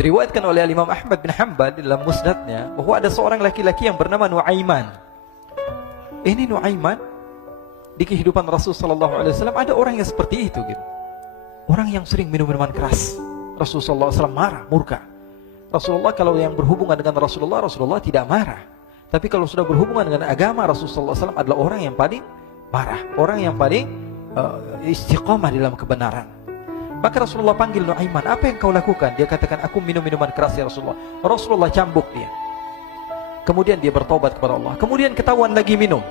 Diriwayatkan oleh Imam Ahmad bin Hanbal dalam musnadnya bahwa ada seorang laki-laki yang bernama Nuaiman. Ini Nuaiman di kehidupan Rasulullah SAW ada orang yang seperti itu gitu. Orang yang sering minum minuman keras. Rasulullah SAW marah, murka. Rasulullah kalau yang berhubungan dengan Rasulullah tidak marah. Tapi kalau sudah berhubungan dengan agama, Rasulullah SAW adalah orang yang paling marah, orang yang paling istiqamah dalam kebenaran. Maka Rasulullah panggil Nuaiman, apa yang kau lakukan? Dia katakan, aku minum minuman keras ya Rasulullah. Rasulullah cambuk dia. Kemudian dia bertobat kepada Allah. Kemudian ketahuan lagi minum.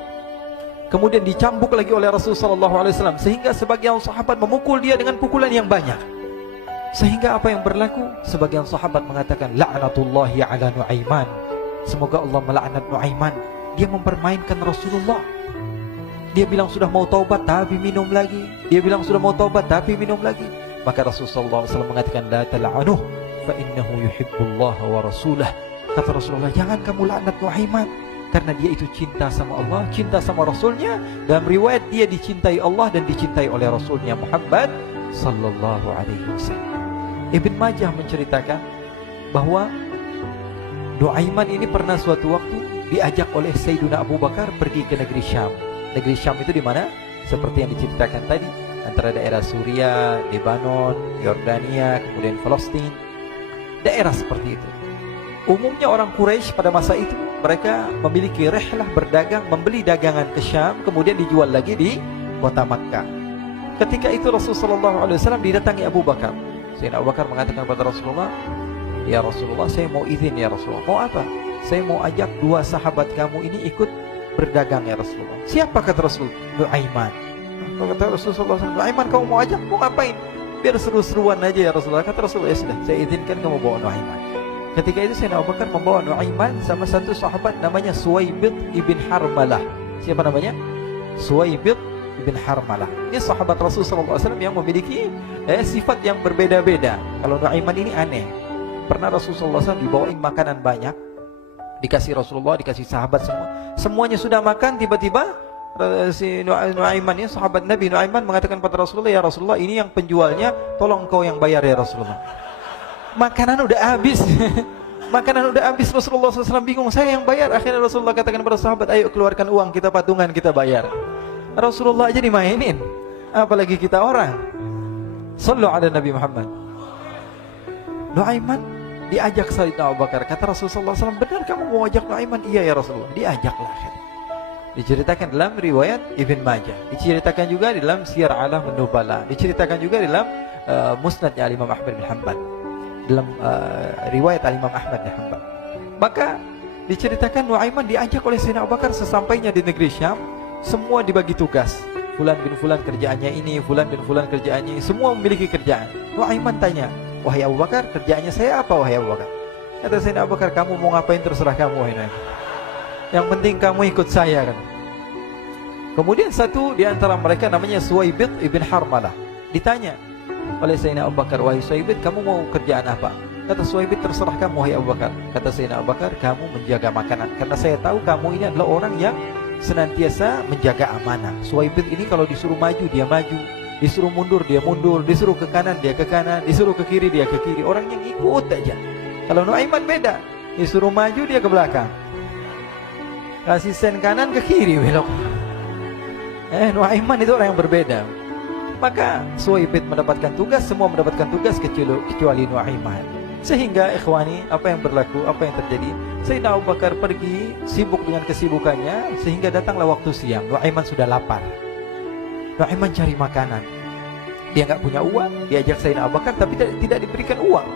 Kemudian dicambuk lagi oleh Rasulullah SAW, sehingga sebagian sahabat memukul dia dengan pukulan yang banyak. Sehingga apa yang berlaku? Sebagian sahabat mengatakan, la'natullahi ala Nuaiman. Semoga Allah melaknat Nuaiman. Dia mempermainkan Rasulullah. Dia bilang sudah mau taubat tapi minum lagi. Dia bilang sudah mau taubat tapi minum lagi. Maka Rasulullah SAW mengatakan, la tal'anuh fa innahu yuhibbullaha wa rasulah. Kata Rasulullah, jangan kamu laknat Nuaiman, karena dia itu cinta sama Allah, cinta sama Rasulnya. Dalam riwayat dia dicintai Allah dan dicintai oleh Rasulnya Muhammad sallallahu alaihi wasallam. Ibn Majah menceritakan bahwa Nuaiman ini pernah suatu waktu diajak oleh Sayyidina Abu Bakar pergi ke negeri Syam. Negeri Syam itu di mana? Seperti yang diceritakan tadi, antara daerah Suria, Lebanon, Yordania, kemudian Palestina. Daerah seperti itu. Umumnya orang Quraisy pada masa itu mereka memiliki rihlah berdagang, membeli dagangan ke Syam, kemudian dijual lagi di kota Makkah. Ketika itu Rasulullah SAW didatangi Abu Bakar. Sayyidina Abu Bakar mengatakan kepada Rasulullah, ya Rasulullah, saya mau izin ya Rasulullah. Mau apa? Saya mau ajak dua sahabat kamu ini ikut berdagang ya Rasulullah. Siapa? Kata Rasul? Nuaiman. Kata Rasulullah SAW, Nuaiman kamu mau ajak? Mau ngapain? Biar seru-seruan aja ya Rasulullah. Kata Rasulullah, ya sudah, saya izinkan kamu bawa Nuaiman. Ketika itu Sayyidina Abu Bakar membawa Nuaiman sama satu sahabat namanya Suwaibid ibn Harmalah. Siapa namanya? Suwaibid ibn Harmalah. Ini sahabat Rasulullah SAW yang memiliki sifat yang berbeda-beda. Kalau Nuaiman ini aneh. Pernah Rasulullah SAW dibawain makanan banyak, dikasih Rasulullah, dikasih sahabat semua. Semuanya sudah makan, tiba-tiba si Nuaiman ini, sahabat Nabi Nuaiman mengatakan kepada Rasulullah, ya Rasulullah, ini yang penjualnya, tolong kau yang bayar ya Rasulullah. Makanan udah habis. Makanan udah habis. Rasulullah SAW bingung, saya yang bayar. Akhirnya Rasulullah katakan kepada sahabat, ayo keluarkan uang, kita patungan, kita bayar. Rasulullah aja dimainin, apalagi kita orang. Sallu ala Nabi Muhammad. Nuaiman diajak Sayyidina Abu Bakar. Kata Rasulullah SAW, benar kamu mau ajak Nuaiman? Iya ya Rasulullah. Diajaklah. Diceritakan dalam riwayat Ibn Majah, diceritakan juga dalam Syiar A'lam An-Nubala, diceritakan juga dalam musnadnya Imam Ahmad bin Hanbal, dalam riwayat Imam Ahmad bin Hanbal. Maka diceritakan Nuaiman diajak oleh Sayyidina Abu Bakar. Sesampainya di negeri Syam, semua dibagi tugas. Fulan bin Fulan kerjaannya ini, Fulan bin Fulan kerjaannya ini, semua memiliki kerjaan. Nuaiman tanya, wahai Abu Bakar, kerjaannya saya apa wahai Abu Bakar? Kata Sayyidina Abu Bakar, kamu mau ngapain terserah kamu wahai Nuaiman. Yang penting kamu ikut saya kan. Kemudian satu di antara mereka namanya Suwaibid ibn Harmalah. Ditanya oleh Sayyidina Abu Bakar, wahai Suwaibid, kamu mau kerjaan apa? Kata Suwaibid, terserah kamu wahai Abu Bakar. Kata Sayyidina Abu Bakar, kamu menjaga makanan, karena saya tahu kamu ini adalah orang yang senantiasa menjaga amanah. Suwaibid ini kalau disuruh maju dia maju, disuruh mundur dia mundur, disuruh ke kanan dia ke kanan, disuruh ke kiri dia ke kiri. Orang yang ikut aja. Kalau Nuaiman beda, disuruh maju dia ke belakang, kasih sen kanan ke kiri belok. Nuaiman itu orang yang berbeda. Maka Suwaibid mendapatkan tugas, semua mendapatkan tugas kecuali Nuaiman. Sehingga ikhwani, apa yang berlaku, apa yang terjadi? Sayyidina Abu Bakar pergi sibuk dengan kesibukannya, sehingga datanglah waktu siang. Nuaiman sudah lapar. Nuaiman cari makanan. Dia nggak punya uang, diajak Sayyidina Abu Bakar tapi tidak diberikan uang.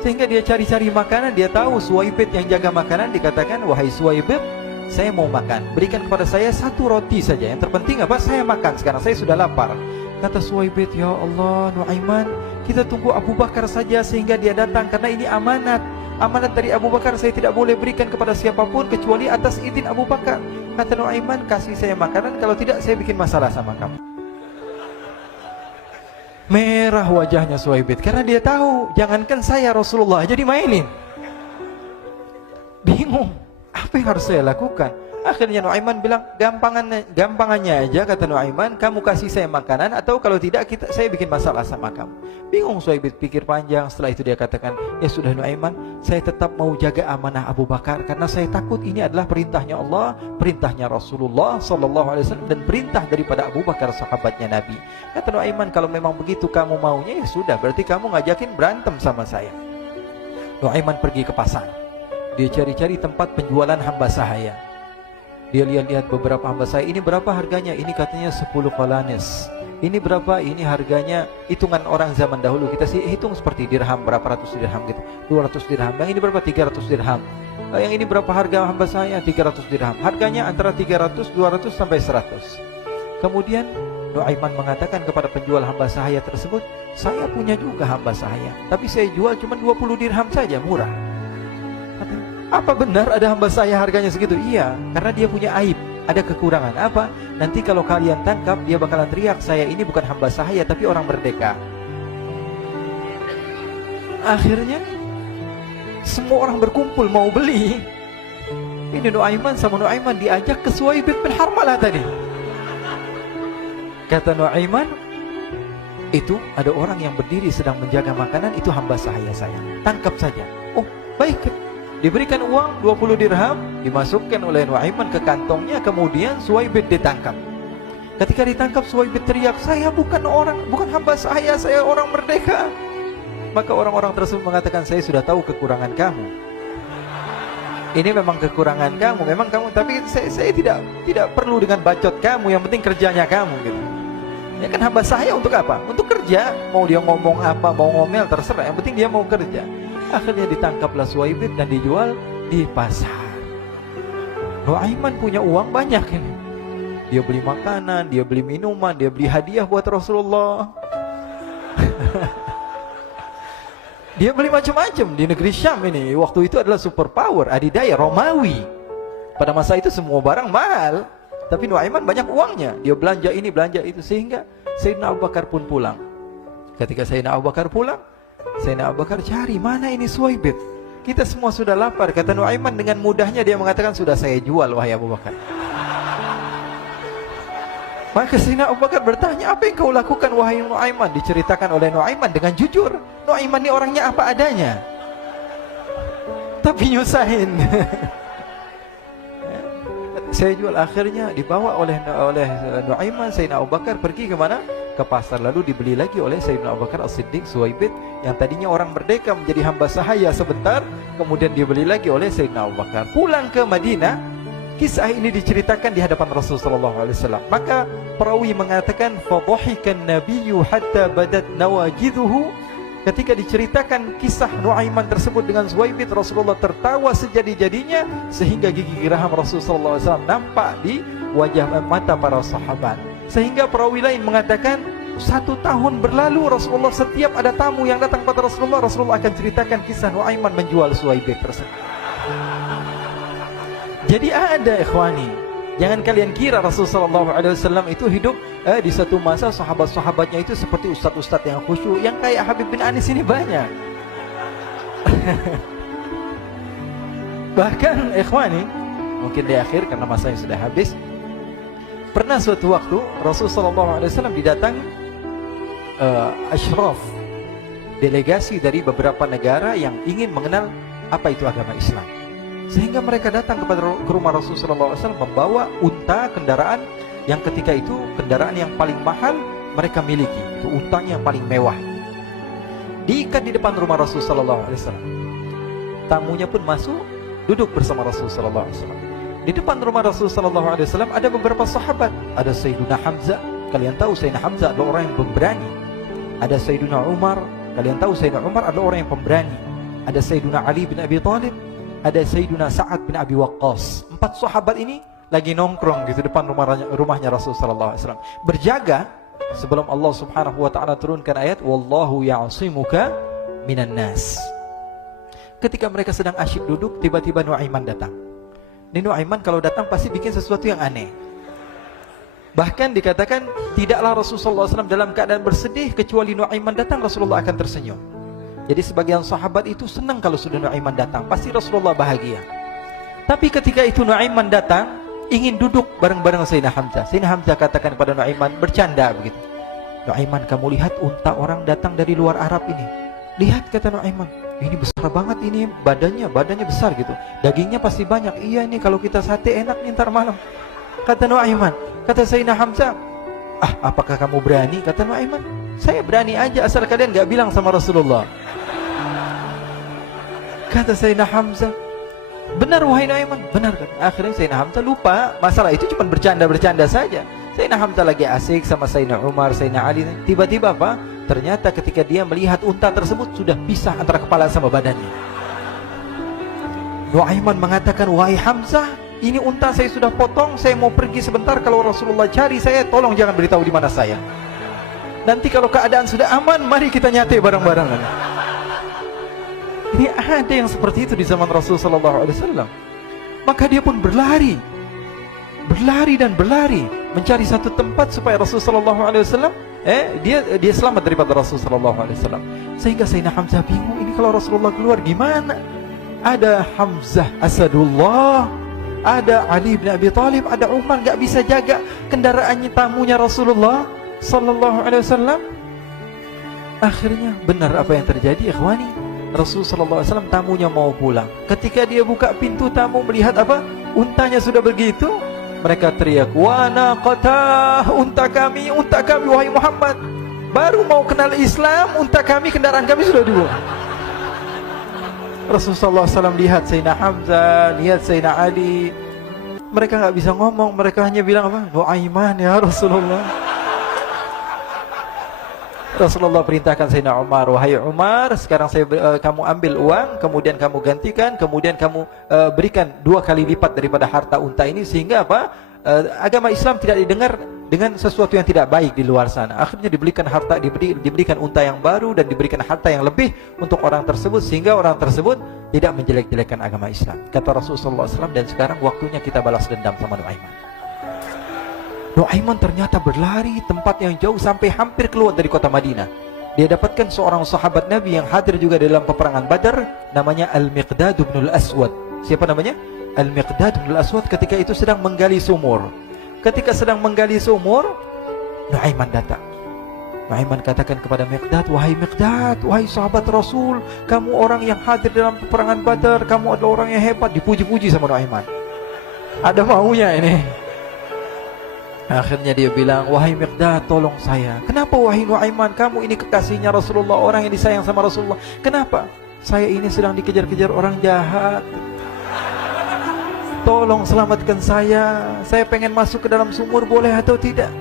Sehingga dia cari-cari makanan. Dia tahu Suwaibid yang jaga makanan. Dikatakan, wahai Suwaibid, saya mau makan, berikan kepada saya satu roti saja. Yang terpenting apa? Saya makan sekarang, saya sudah lapar. Kata Suwaibid, ya Allah Nuaiman, kita tunggu Abu Bakar saja sehingga dia datang, karena ini amanat. Amanat dari Abu Bakar, saya tidak boleh berikan kepada siapapun kecuali atas izin Abu Bakar. Kata Nuaiman, kasih saya makanan, kalau tidak saya bikin masalah sama kamu. Merah wajahnya Suwaibid, karena dia tahu, jangankan saya, Rasulullah aja dimainin. Bingung, apa yang harus saya lakukan? Akhirnya Nuaiman bilang, gampangannya aja, kata Nuaiman, kamu kasih saya makanan, atau kalau tidak saya bikin masalah sama kamu. Bingung Suhaib pikir panjang. Setelah itu dia katakan, ya sudah Nuaiman, saya tetap mau jaga amanah Abu Bakar, karena saya takut ini adalah perintahnya Allah, perintahnya Rasulullah SAW, dan perintah daripada Abu Bakar, sahabatnya Nabi. Kata Nuaiman, kalau memang begitu kamu maunya, ya sudah, berarti kamu ngajakin berantem sama saya. Nuaiman pergi ke pasar. Dia cari-cari tempat penjualan hamba sahaya. Dia lihat-lihat beberapa hamba sahaya. Ini berapa harganya? Ini katanya 10 qalanis. Ini berapa? Ini harganya, hitungan orang zaman dahulu, kita sih hitung seperti dirham, berapa ratus dirham gitu, 200 dirham. Yang ini berapa? 300 dirham. Yang ini berapa harga hamba sahaya? 300 dirham. Harganya antara 300, 200 sampai 100. Kemudian Nuaiman mengatakan kepada penjual hamba sahaya tersebut, saya punya juga hamba sahaya, tapi saya jual cuma 20 dirham saja, murah. Apa benar ada hamba saya harganya segitu? Iya, karena dia punya aib, ada kekurangan. Apa? Nanti kalau kalian tangkap, dia bakalan teriak, saya ini bukan hamba sahaya tapi orang merdeka. Akhirnya semua orang berkumpul mau beli. Ini Nuaiman sama Nuaiman diajak ke Suhaib bin Harmalah tadi. Kata Nuaiman, itu ada orang yang berdiri sedang menjaga makanan, itu hamba sahaya saya, tangkap saja. Oh baik. Diberikan uang 20 dirham, dimasukkan oleh Nuaiman ke kantongnya, kemudian Suhaib ditangkap. Ketika ditangkap, Suhaib teriak, saya bukan hamba saya orang merdeka. Maka orang-orang tersebut mengatakan, saya sudah tahu kekurangan kamu. Ini memang kekurangan kamu, memang kamu, tapi saya tidak perlu dengan bacot kamu, yang penting kerjanya kamu gitu. Ya kan hamba saya untuk apa? Untuk kerja. Mau dia ngomong apa, mau ngomel terserah, yang penting dia mau kerja. Akhirnya ditangkaplah Suhaib dan dijual di pasar. Nuaiman punya uang banyak ini. Dia beli makanan, dia beli minuman, dia beli hadiah buat Rasulullah. Dia beli macam-macam di negeri Syam ini. Waktu itu adalah superpower, adidaya Romawi. Pada masa itu semua barang mahal, tapi Nuaiman banyak uangnya. Dia belanja ini, belanja itu, sehingga Sayyidina Abu Bakar pun pulang. Ketika Sayyidina Abu Bakar pulang, Sayyidina Abu Bakar cari, mana ini Suhaib? Kita semua sudah lapar. Kata Nuaiman dengan mudahnya dia mengatakan, sudah saya jual wahai Abu Bakar. Maka Sayyidina Abu Bakar bertanya, apa yang kau lakukan wahai Nuaiman? Diceritakan oleh Nuaiman dengan jujur. Nuaiman ini orangnya apa adanya, tapi nyusahin. Saya jual. Akhirnya dibawa oleh Nuaiman, Sayyidina Abu Bakar pergi ke mana? Ke pasar. Lalu dibeli lagi oleh Sayyidina Abu Bakar As-Siddiq Suhaib, yang tadinya orang merdeka menjadi hamba sahaya sebentar, kemudian dibeli lagi oleh Sayyidina Abu Bakar. Pulang ke Madinah, kisah ini diceritakan di hadapan Rasulullah SAW. Maka perawi mengatakan, fadhahikan nabiyyu hatta badat nawajiduhu. Ketika diceritakan kisah Nuaiman tersebut dengan Suhaib, Rasulullah tertawa sejadi-jadinya, sehingga gigi geraham Rasulullah SAW nampak di wajah mata para sahabat. Sehingga perawi lain mengatakan, 1 tahun berlalu Rasulullah, setiap ada tamu yang datang pada Rasulullah akan ceritakan kisah Nuaiman menjual Suhaib tersebut. Jadi ada ikhwani, jangan kalian kira Rasulullah SAW itu hidup di satu masa sahabat-sahabatnya itu seperti ustadz-ustadz yang khusyuk, yang kayak Habib bin Anis ini banyak. Bahkan ikhwani, mungkin di akhir karena masanya sudah habis, pernah suatu waktu Rasulullah SAW didatangi asyraf, delegasi dari beberapa negara yang ingin mengenal apa itu agama Islam. Sehingga mereka datang ke rumah Rasulullah SAW membawa unta, kendaraan yang ketika itu kendaraan yang paling mahal mereka miliki, itu untanya yang paling mewah. Diikat di depan rumah Rasulullah SAW. Tamunya pun masuk, duduk bersama Rasulullah SAW. Di depan rumah Rasulullah SAW ada beberapa sahabat. Ada Sayyiduna Hamzah. Kalian tahu Sayyidina Hamzah adalah orang yang pemberani. Ada Sayyiduna Umar. Kalian tahu Sayyidina Umar adalah orang yang pemberani. Ada Sayyiduna Ali bin Abi Thalib. Ada Sayyiduna Sa'ad bin Abi Waqqas. 4 sahabat ini lagi nongkrong gitu depan rumahnya Rasulullah SAW, berjaga sebelum Allah Subhanahu wa taala turunkan ayat wallahu ya'simuka minan nas. Ketika mereka sedang asyik duduk, tiba-tiba Nuaiman datang. Ini Nuaiman kalau datang pasti bikin sesuatu yang aneh. Bahkan dikatakan tidaklah Rasulullah SAW dalam keadaan bersedih, kecuali Nuaiman datang Rasulullah akan tersenyum. Jadi sebagian sahabat itu senang kalau sudah Nuaiman datang, pasti Rasulullah bahagia. Tapi ketika itu Nuaiman datang, ingin duduk bareng-bareng Sayyidina Hamzah. Sayyidina Hamzah katakan kepada Nuaiman, bercanda begitu. Nuaiman, kamu lihat unta orang datang dari luar Arab ini. Lihat, kata Nuaiman, ini besar banget ini, badannya besar gitu. Dagingnya pasti banyak. Iya nih, kalau kita sate enak nih ntar malam. Kata Nuaiman. Kata Sayyidina Hamzah, apakah kamu berani? Kata Nuaiman, saya berani aja asal kalian gak bilang sama Rasulullah. Kata Sayyidina Hamzah, benar wahai Nuaiman, benar kan? Akhirnya Sayyidina Hamzah lupa masalah itu, cuma bercanda-bercanda saja. Sayyidina Hamzah lagi asik sama Sayyidina Umar, Sayyidina Ali. Tiba-tiba apa? Ternyata ketika dia melihat unta tersebut sudah pisah antara kepala sama badannya. Nuaiman mengatakan, wahai Hamzah, ini unta saya sudah potong, saya mau pergi sebentar. Kalau Rasulullah cari saya, tolong jangan beritahu di mana saya. Nanti kalau keadaan sudah aman, mari kita nyate bareng-bareng. Ini ada yang seperti itu di zaman Rasulullah SAW. Maka dia pun berlari dan berlari mencari satu tempat supaya Rasulullah SAW dia selamat daripada Rasulullah SAW. Sehingga Sayyidina Hamzah bingung, ini kalau Rasulullah keluar gimana? Ada Hamzah Asadullah, ada Ali bin Abi Thalib, ada Umar, gak bisa jaga kendaraannya, tamunya Rasulullah Sallallahu Alaihi Wasallam. Akhirnya benar apa yang terjadi, ikhwani. Rasulullah SAW tamunya mau pulang. Ketika dia buka pintu tamu melihat apa? Untanya sudah begitu. Mereka teriak, wa naqatah, unta kami wahai Muhammad. Baru mau kenal Islam, unta kami, kendaraan kami sudah dibuang. Rasulullah SAW lihat Sayyidina Hamzah, lihat Sayyidina Ali. Mereka gak bisa ngomong, mereka hanya bilang apa? Nuaiman ya Rasulullah. Rasulullah perintahkan Sayyidina Umar, wahai Umar, sekarang kamu ambil uang, kemudian kamu gantikan, kemudian kamu berikan 2 kali lipat daripada harta unta ini, sehingga apa? Agama Islam tidak didengar dengan sesuatu yang tidak baik di luar sana. Akhirnya diberikan harta, diberikan unta yang baru dan diberikan harta yang lebih untuk orang tersebut, sehingga orang tersebut tidak menjelek-jelekan agama Islam. Kata Rasulullah SAW, dan sekarang waktunya kita balas dendam sama Nuaiman. Nuaiman ternyata berlari tempat yang jauh sampai hampir keluar dari kota Madinah. Dia dapatkan seorang sahabat Nabi yang hadir juga dalam peperangan Badar, namanya Al-Miqdad bin Al-Aswad. Siapa namanya? Al-Miqdad bin Al-Aswad ketika itu sedang menggali sumur. Ketika sedang menggali sumur, Nuaiman datang. Nuaiman katakan kepada Miqdad, wahai Miqdad, wahai sahabat Rasul, kamu orang yang hadir dalam peperangan Badar, kamu adalah orang yang hebat. Dipuji-puji sama Nuaiman. Ada maunya ini. Akhirnya dia bilang, wahai Miqdad, tolong saya. Kenapa wahai Nuaiman, kamu ini kekasihnya Rasulullah, orang yang disayang sama Rasulullah. Kenapa? Saya ini sedang dikejar-kejar orang jahat. Tolong selamatkan saya. Saya pengen masuk ke dalam sumur, boleh atau tidak?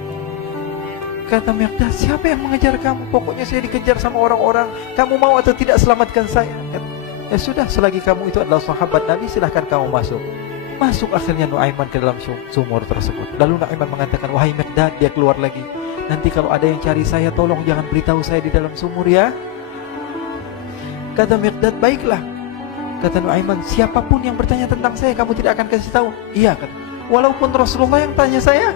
Kata Miqdad, siapa yang mengejar kamu? Pokoknya saya dikejar sama orang-orang. Kamu mau atau tidak selamatkan saya? Ya sudah, selagi kamu itu adalah sahabat Nabi, silahkan kamu masuk. Masuk akhirnya Nuaiman ke dalam sumur tersebut. Lalu Nuaiman mengatakan, wahai Miqdad, dia keluar lagi. Nanti kalau ada yang cari saya, tolong jangan beritahu saya di dalam sumur ya. Kata Miqdad, baiklah. Kata Nuaiman, siapapun yang bertanya tentang saya, kamu tidak akan kasih tahu. Iya, kata. Walaupun Rasulullah yang tanya saya.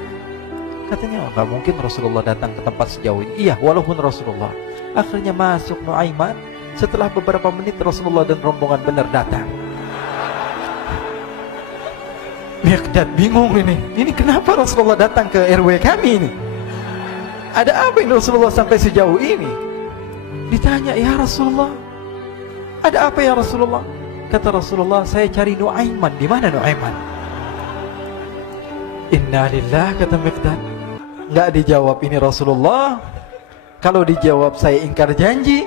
Katanya, nggak mungkin Rasulullah datang ke tempat sejauh ini. Iya, walaupun Rasulullah. Akhirnya masuk Nuaiman. Setelah beberapa menit Rasulullah dan rombongan benar datang. Miqdad bingung ini. Ini kenapa Rasulullah datang ke RW kami ini? Ada apa ini Rasulullah sampai sejauh ini? Ditanya, ya Rasulullah, ada apa ya Rasulullah? Kata Rasulullah, saya cari Nuaiman. Di mana Nuaiman? Innalillah, kata Miqdad. Nggak dijawab ini Rasulullah. Kalau dijawab saya ingkar janji.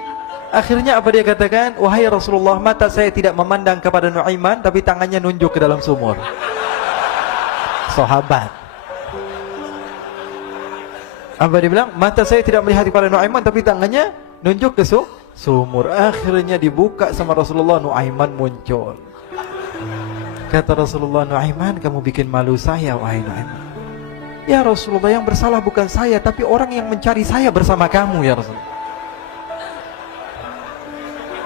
Akhirnya apa dia katakan? Wahai Rasulullah, mata saya tidak memandang kepada Nuaiman, tapi tangannya nunjuk ke dalam sumur. Sahabat. Apa dia bilang? Mata saya tidak melihat kepada Nuaiman, tapi tangannya nunjuk ke sumur. Akhirnya dibuka sama Rasulullah, Nuaiman muncul. Kata Rasulullah, Nuaiman, kamu bikin malu saya, wahai Nuaiman. Ya Rasulullah, yang bersalah bukan saya, tapi orang yang mencari saya bersama kamu, ya Rasulullah.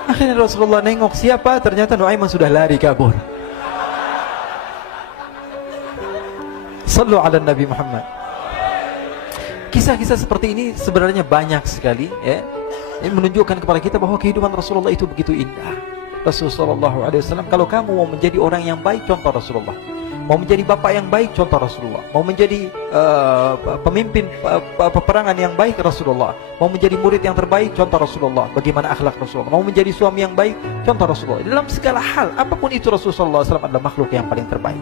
Akhirnya Rasulullah nengok siapa, ternyata Nuaiman sudah lari kabur. Sallu ala Nabi Muhammad. Kisah-kisah seperti ini sebenarnya banyak sekali, ya. Ini menunjukkan kepada kita bahwa kehidupan Rasulullah itu begitu indah. Rasulullah SAW, kalau kamu mau menjadi orang yang baik, contoh Rasulullah. Mau menjadi bapak yang baik, contoh Rasulullah. Mau menjadi pemimpin peperangan yang baik, Rasulullah. Mau menjadi murid yang terbaik, contoh Rasulullah. Bagaimana akhlak Rasulullah. Mau menjadi suami yang baik, contoh Rasulullah. Dalam segala hal, apapun itu, Rasulullah SAW adalah makhluk yang paling terbaik.